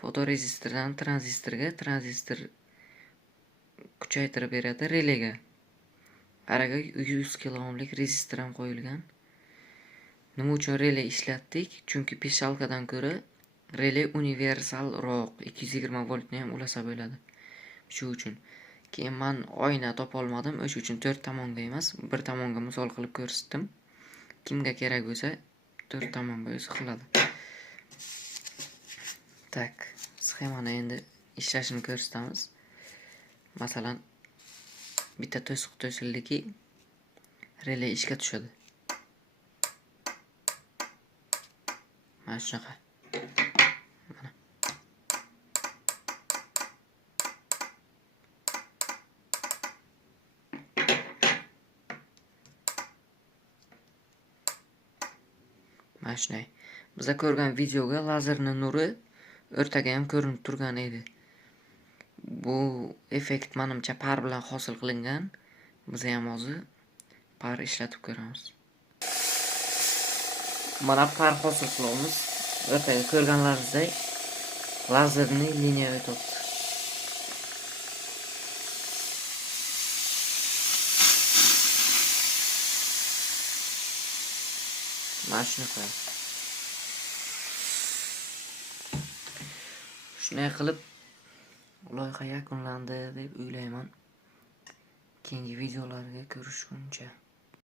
fotorezistordan tranzistor kuchaytirib beradi relega. Araga 100 kilo ohmlik rezistor ham qo'yilgan. Nima uchun relay ishlatdik? Chunki pishalkadan ko'ra relay universalroq, 220 voltni ham ulasa bo'ladi. Shu uchun. Keyin men oyna topa olmadim, o'sha uchun 4 tomonga emas, bir tomonga misol qilib ko'rsatdim. Kimga kerak bo'lsa 4 tomonga o'zi qiladi. Tak, sxemani endi ishlashini ko'rsatamiz. Masalan, bitta to'siq to'sildiki, relay ishga tushadi. Mana shunaqa. Mana. Mana shunday. Biz ko'rgan videoga lazerning nuri o'rtaga ham ko'rinib turgan edi. Bu effekt menimcha par bilan hosil qilingan. Biz ham hozir par ishlatib ko'ramiz. Mana par hosil qilamiz. O'rtaga ko'rganlaringizdek lazerni liniya o'tibdi. Mana shunaqa. Shunday qilib loyiha yakunlandi deb o'ylayman. Keyingi videolarga ko'rishguncha